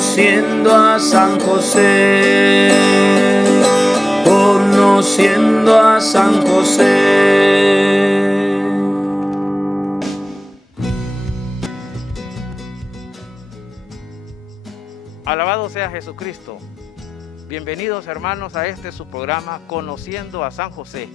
Conociendo a San José, conociendo a San José. Alabado sea Jesucristo. Bienvenidos, hermanos, a este su programa Conociendo a San José,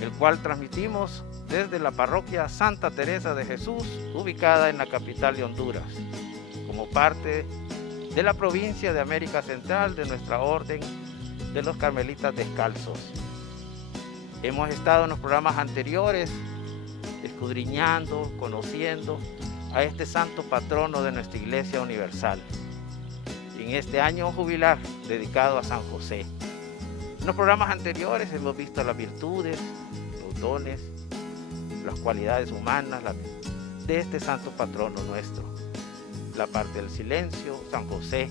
el cual transmitimos desde la parroquia Santa Teresa de Jesús, ubicada en la capital de Honduras, como parte de la provincia de América Central de nuestra orden de los Carmelitas Descalzos. Hemos estado en los programas anteriores escudriñando, conociendo a este santo patrono de nuestra Iglesia Universal. En este año jubilar dedicado a San José. En los programas anteriores hemos visto las virtudes, los dones, las cualidades humanas de este santo patrono nuestro. La parte del silencio, San José,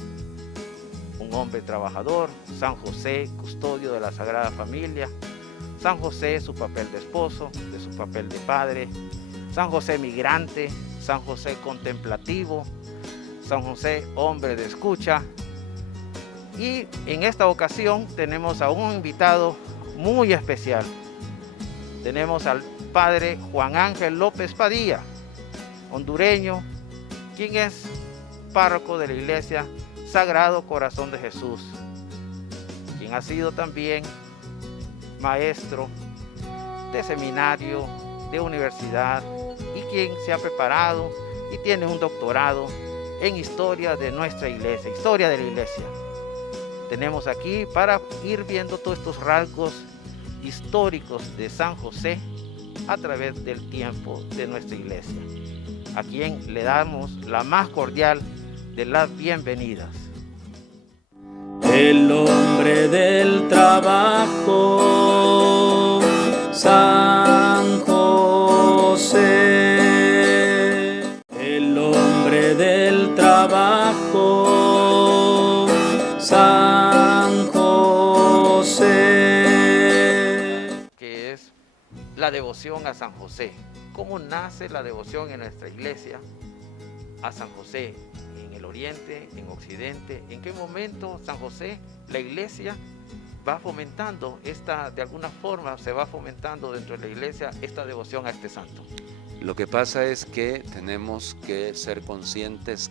un hombre trabajador, San José, custodio de la Sagrada Familia, San José, su papel de esposo, de su papel de padre, San José migrante, San José contemplativo, San José, hombre de escucha. Y en esta ocasión tenemos a un invitado muy especial. Tenemos al padre Juan Ángel López Padilla, hondureño, quien es párroco de la Iglesia Sagrado Corazón de Jesús, quien ha sido también maestro de seminario, de universidad, y quien se ha preparado y tiene un doctorado en historia de nuestra iglesia, historia de la iglesia. Tenemos aquí para ir viendo todos estos rasgos históricos de San José a través del tiempo de nuestra iglesia, a quien le damos la más cordial de las bienvenidas. El hombre del trabajo, San José. El hombre del trabajo, San José. Que es la devoción a San José. ¿Cómo nace la devoción en nuestra iglesia a San José? En el oriente, en occidente. ¿En qué momento San José, la iglesia, va fomentando de alguna forma se va fomentando dentro de la iglesia esta devoción a este santo? Lo que pasa es que tenemos que ser conscientes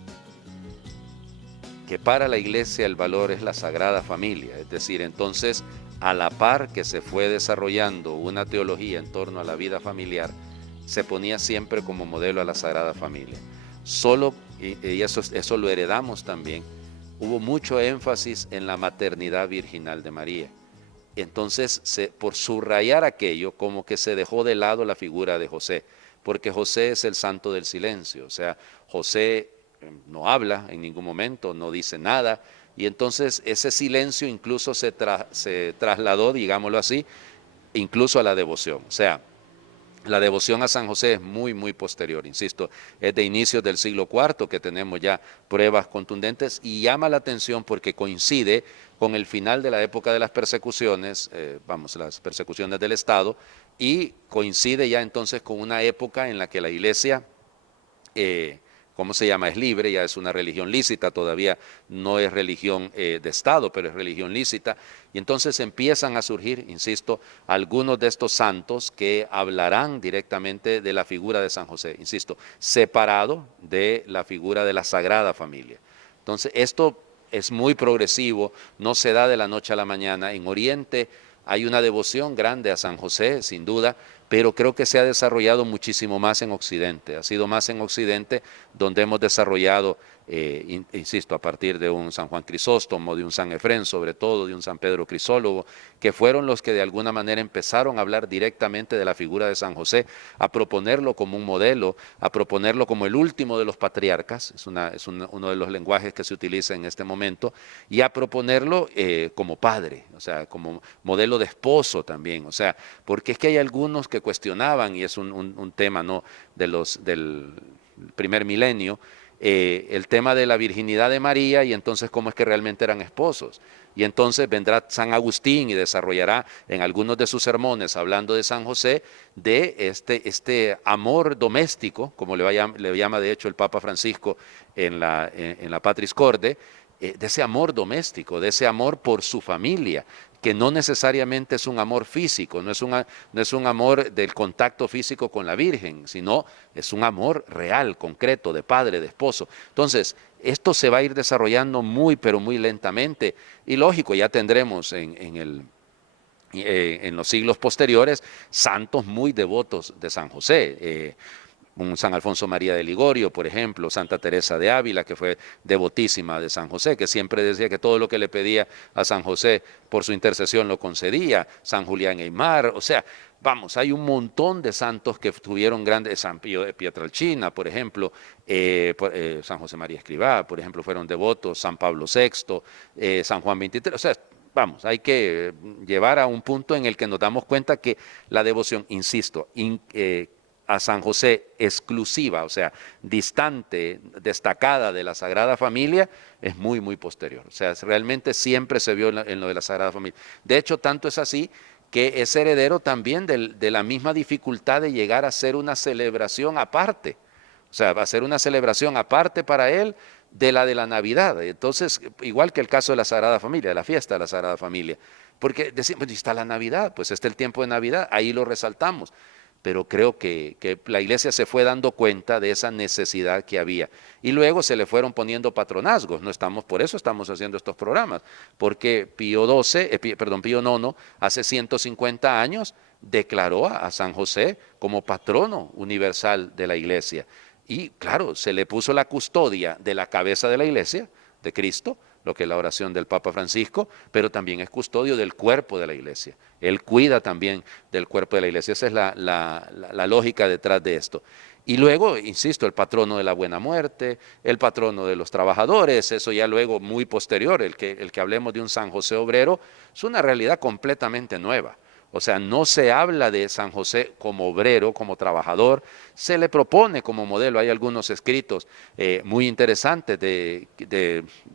que para la iglesia el valor es la Sagrada Familia, es decir, entonces a la par que se fue desarrollando una teología en torno a la vida familiar, se ponía siempre como modelo a la Sagrada Familia. Y eso lo heredamos también, hubo mucho énfasis en la maternidad virginal de María. Entonces, por subrayar aquello, como que se dejó de lado la figura de José, porque José es el santo del silencio, o sea, José no habla en ningún momento, no dice nada, y entonces ese silencio incluso se trasladó, digámoslo así, incluso a la devoción. O sea, la devoción a San José es muy, muy posterior, insisto, es de inicios del siglo IV que tenemos ya pruebas contundentes y llama la atención porque coincide con el final de la época de las persecuciones, las persecuciones del Estado, y coincide ya entonces con una época en la que la iglesia, ¿cómo se llama? Es libre, ya es una religión lícita, todavía no es religión de Estado, pero es religión lícita. Y entonces empiezan a surgir, insisto, algunos de estos santos que hablarán directamente de la figura de San José, insisto, separado de la figura de la Sagrada Familia. Entonces esto es muy progresivo, no se da de la noche a la mañana. En Oriente hay una devoción grande a San José, sin duda, pero creo que se ha desarrollado muchísimo más en Occidente. Ha sido más en Occidente donde hemos desarrollado, insisto, a partir de un San Juan Crisóstomo, de un San Efrén, sobre todo de un San Pedro Crisólogo, que fueron los que de alguna manera empezaron a hablar directamente de la figura de San José, a proponerlo como un modelo, a proponerlo como el último de los patriarcas, es uno de los lenguajes que se utiliza en este momento, y a proponerlo como padre, o sea, como modelo de esposo también, o sea, porque es que hay algunos que cuestionaban, y es un tema, ¿no?, del primer milenio, el tema de la virginidad de María y entonces cómo es que realmente eran esposos. Y entonces vendrá San Agustín y desarrollará en algunos de sus sermones, hablando de San José, de este amor doméstico, como le llama de hecho el Papa Francisco en la Patris Corde, de ese amor doméstico, de ese amor por su familia, que no necesariamente es un amor físico, no es un amor del contacto físico con la Virgen, sino es un amor real, concreto, de padre, de esposo. Entonces, esto se va a ir desarrollando muy, pero muy lentamente, y lógico, ya tendremos en los siglos posteriores santos muy devotos de San José. Un San Alfonso María de Ligorio, por ejemplo, Santa Teresa de Ávila, que fue devotísima de San José, que siempre decía que todo lo que le pedía a San José por su intercesión lo concedía, San Julián Aymar, o sea, vamos, hay un montón de santos que tuvieron grandes, San Pío de Pietrelcina, por ejemplo, San José María Escrivá, por ejemplo, fueron devotos, San Pablo VI, San Juan XXIII, o sea, vamos, hay que llevar a un punto en el que nos damos cuenta que la devoción, insisto, a San José exclusiva, o sea, distante, destacada de la Sagrada Familia, es muy, muy posterior. O sea, realmente siempre se vio en lo de la Sagrada Familia. De hecho, tanto es así que es heredero también de la misma dificultad de llegar a ser una celebración aparte. O sea, va a ser una celebración aparte para él de la Navidad. Entonces, igual que el caso de la Sagrada Familia, de la fiesta de la Sagrada Familia. Porque decimos, está la Navidad, pues está el tiempo de Navidad, ahí lo resaltamos. Pero creo que la iglesia se fue dando cuenta de esa necesidad que había. Y luego se le fueron poniendo patronazgos, por eso estamos haciendo estos programas, porque Pío IX, hace 150 años declaró a San José como patrono universal de la iglesia. Y claro, se le puso la custodia de la cabeza de la iglesia, de Cristo, lo que es la oración del Papa Francisco, pero también es custodio del cuerpo de la iglesia. Él cuida también del cuerpo de la iglesia. Esa es la lógica detrás de esto. Y luego, insisto, el patrono de la buena muerte, el patrono de los trabajadores, eso ya luego muy posterior, el que hablemos de un San José obrero, es una realidad completamente nueva. O sea, no se habla de San José como obrero, como trabajador, se le propone como modelo. Hay algunos escritos muy interesantes de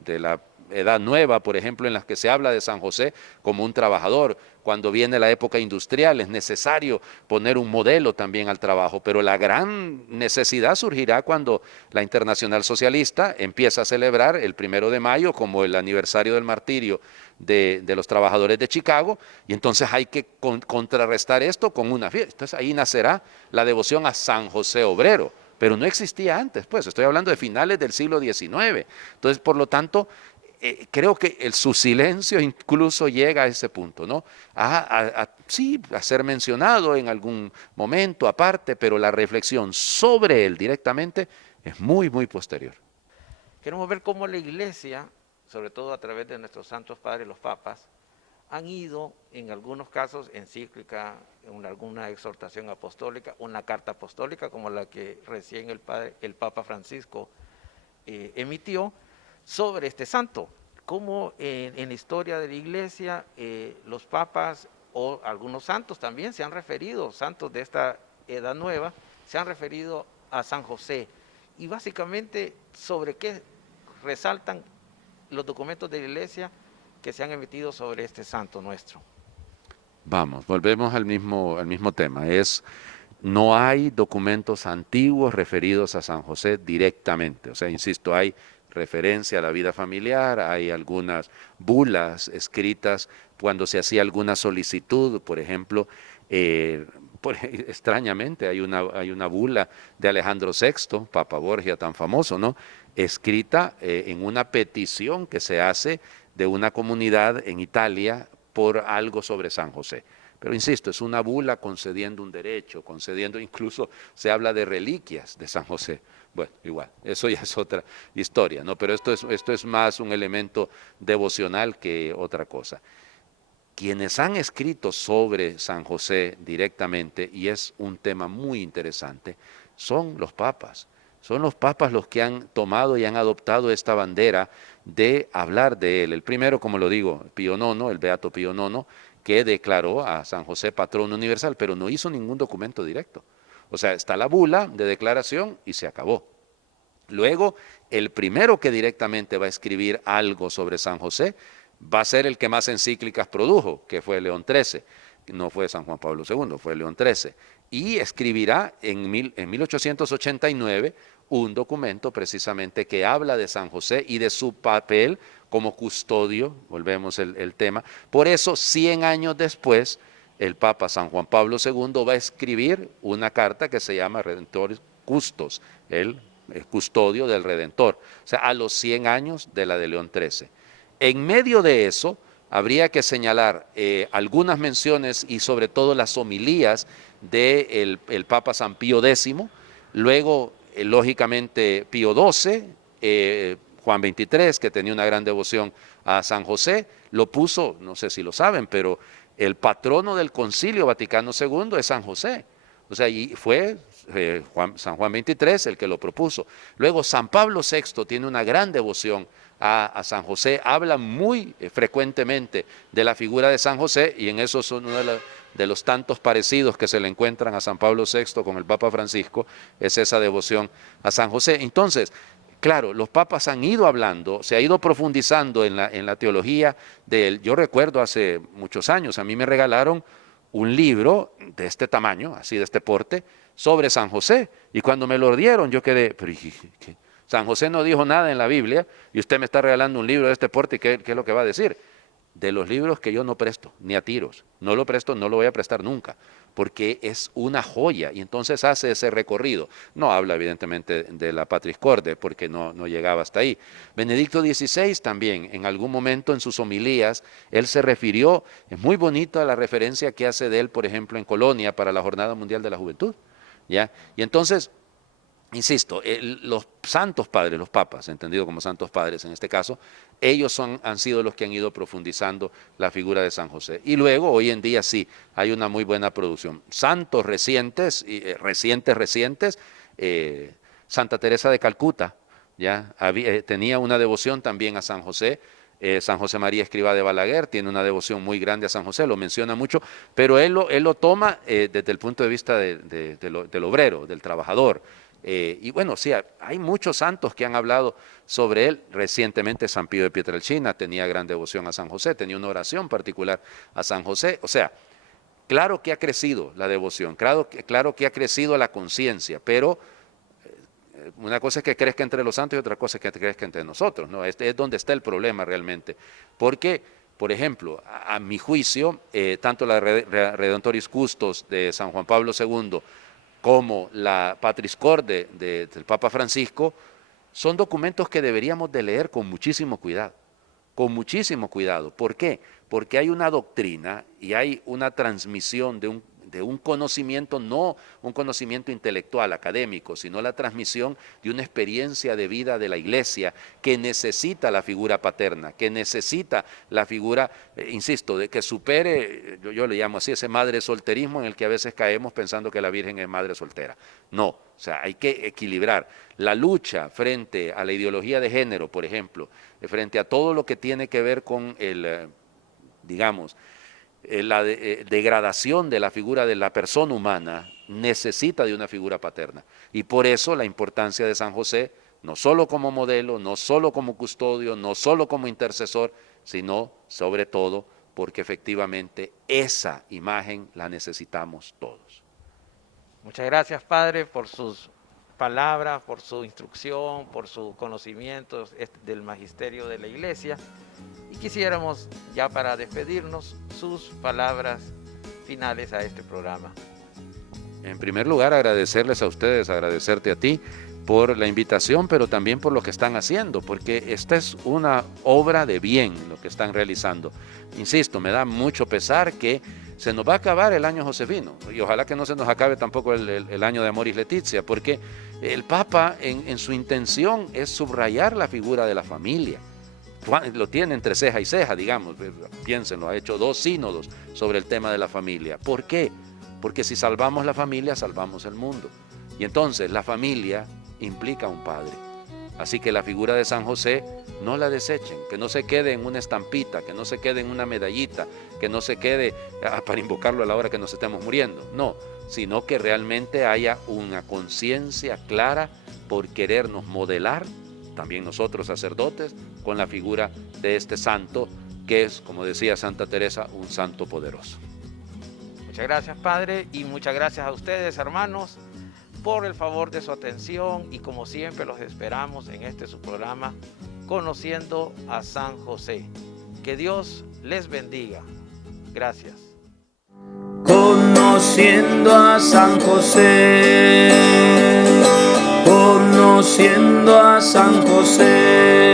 la Edad Nueva, por ejemplo, en las que se habla de San José como un trabajador. Cuando viene la época industrial es necesario poner un modelo también al trabajo, pero la gran necesidad surgirá cuando la Internacional Socialista empieza a celebrar el 1 de mayo como el aniversario del martirio de los trabajadores de Chicago, y entonces hay que contrarrestar esto con una fiesta. Entonces ahí nacerá la devoción a San José Obrero, pero no existía antes, pues estoy hablando de finales del siglo XIX. Entonces, por lo tanto, creo que su silencio incluso llega a ese punto, ¿no? Sí, a ser mencionado en algún momento aparte, pero la reflexión sobre él directamente es muy, muy posterior. Queremos ver cómo la iglesia, sobre todo a través de nuestros santos padres, los papas, han ido, en algunos casos, encíclica, en alguna exhortación apostólica, una carta apostólica, como la que recién el Papa Francisco emitió, sobre este santo. Como en la historia de la iglesia, los papas o algunos santos también se han referido, santos de esta edad nueva, se han referido a San José. Y básicamente, ¿sobre qué resaltan los documentos de la iglesia que se han emitido sobre este santo nuestro? Vamos, volvemos al mismo tema. No hay documentos antiguos referidos a San José directamente. O sea, insisto, hay referencia a la vida familiar, hay algunas bulas escritas cuando se hacía alguna solicitud, por ejemplo, extrañamente hay una bula de Alejandro VI, Papa Borgia tan famoso, ¿no? Escrita en una petición que se hace de una comunidad en Italia por algo sobre San José. Pero insisto, es una bula concediendo un derecho, incluso se habla de reliquias de San José. Bueno, igual, eso ya es otra historia, ¿no? Pero esto es más un elemento devocional que otra cosa. Quienes han escrito sobre San José directamente, y es un tema muy interesante, son los papas. Son los papas los que han tomado y han adoptado esta bandera de hablar de él. El primero, como lo digo, Pío IX, el Beato Pío IX, que declaró a San José patrón universal, pero no hizo ningún documento directo. O sea, está la bula de declaración y se acabó. Luego, el primero que directamente va a escribir algo sobre San José va a ser el que más encíclicas produjo, que fue León XIII. No fue San Juan Pablo II, fue León XIII. Y escribirá en 1889 un documento precisamente que habla de San José y de su papel como custodio, volvemos el tema. Por eso, 100 años después, el Papa San Juan Pablo II va a escribir una carta que se llama Redentoris Custos, el custodio del Redentor, o sea, a los 100 años de la de León XIII. En medio de eso, habría que señalar algunas menciones y sobre todo las homilías del Papa San Pío X, luego, lógicamente, Pío XII, Juan XXIII, que tenía una gran devoción a San José, lo puso, no sé si lo saben, pero el patrono del Concilio Vaticano II es San José. O sea, y fue San Juan XXIII el que lo propuso. Luego San Pablo VI tiene una gran devoción a San José, habla muy frecuentemente de la figura de San José, y en eso son uno de los tantos parecidos que se le encuentran a San Pablo VI con el Papa Francisco, es esa devoción a San José. Entonces, claro, los papas han ido hablando, se ha ido profundizando en la teología de él. Yo recuerdo hace muchos años, a mí me regalaron un libro de este tamaño, así de este porte, sobre San José, y cuando me lo dieron yo quedé, pero ¿qué? San José no dijo nada en la Biblia y usted me está regalando un libro de este porte, ¿y qué es lo que va a decir? De los libros que yo no presto, ni a tiros, no lo presto, no lo voy a prestar nunca, porque es una joya, y entonces hace ese recorrido. No habla evidentemente de la Patris Corde, porque no llegaba hasta ahí. Benedicto XVI también, en algún momento en sus homilías, él se refirió, es muy bonita la referencia que hace de él, por ejemplo, en Colonia, para la Jornada Mundial de la Juventud, ¿ya? Y entonces, insisto, los santos padres, los papas, entendido como santos padres en este caso, ellos han sido los que han ido profundizando la figura de San José. Y luego, hoy en día sí, hay una muy buena producción. Santos recientes, Santa Teresa de Calcuta, ¿ya? Tenía una devoción también a San José. San José María Escrivá de Balaguer tiene una devoción muy grande a San José, lo menciona mucho, pero él lo toma desde el punto de vista del obrero, del trabajador. Y bueno, sí, hay muchos santos que han hablado sobre él. Recientemente San Pío de Pietrelcina tenía gran devoción a San José, tenía una oración particular a San José. O sea, claro que ha crecido la devoción, claro que ha crecido la conciencia, pero una cosa es que crezca entre los santos y otra cosa es que crezca entre nosotros, ¿no? Este es donde está el problema realmente. Porque, por ejemplo, a mi juicio, tanto la Redentoris Custos de San Juan Pablo II como la Patris Corde del Papa Francisco, son documentos que deberíamos de leer con muchísimo cuidado. Con muchísimo cuidado. ¿Por qué? Porque hay una doctrina y hay una transmisión de un conocimiento, no un conocimiento intelectual, académico, sino la transmisión de una experiencia de vida de la Iglesia que necesita la figura paterna, que necesita la figura, insisto, de que supere, yo le llamo así, ese madre solterismo en el que a veces caemos pensando que la Virgen es madre soltera. No, o sea, hay que equilibrar la lucha frente a la ideología de género, por ejemplo, frente a todo lo que tiene que ver con la degradación de la figura de la persona humana, necesita de una figura paterna. Y por eso la importancia de San José, no solo como modelo, no solo como custodio, no solo como intercesor, sino sobre todo porque efectivamente esa imagen la necesitamos todos. Muchas gracias, Padre, por sus palabras, por su instrucción, por su conocimiento del magisterio de la Iglesia. Y quisiéramos, ya para despedirnos, sus palabras finales a este programa. En primer lugar, agradecerles a ustedes, agradecerte a ti por la invitación, pero también por lo que están haciendo, porque esta es una obra de bien lo que están realizando. Insisto, me da mucho pesar que se nos va a acabar el año josefino, y ojalá que no se nos acabe tampoco el año de Amoris Laetitia, porque el Papa en su intención es subrayar la figura de la familia. Lo tiene entre ceja y ceja, digamos, piénsenlo, ha hecho 2 sínodos sobre el tema de la familia. ¿Por qué? Porque si salvamos la familia, salvamos el mundo. Y entonces la familia implica un padre. Así que la figura de San José no la desechen, que no se quede en una estampita, que no se quede en una medallita, que no se quede para invocarlo a la hora que nos estemos muriendo. No, sino que realmente haya una conciencia clara por querernos modelar, también nosotros sacerdotes, con la figura de este santo que es, como decía Santa Teresa, un santo poderoso. Muchas gracias, Padre, y muchas gracias a ustedes, hermanos, por el favor de su atención, y como siempre los esperamos en este su programa, Conociendo a San José. Que Dios les bendiga. Gracias. Conociendo a San José, conociendo a San José.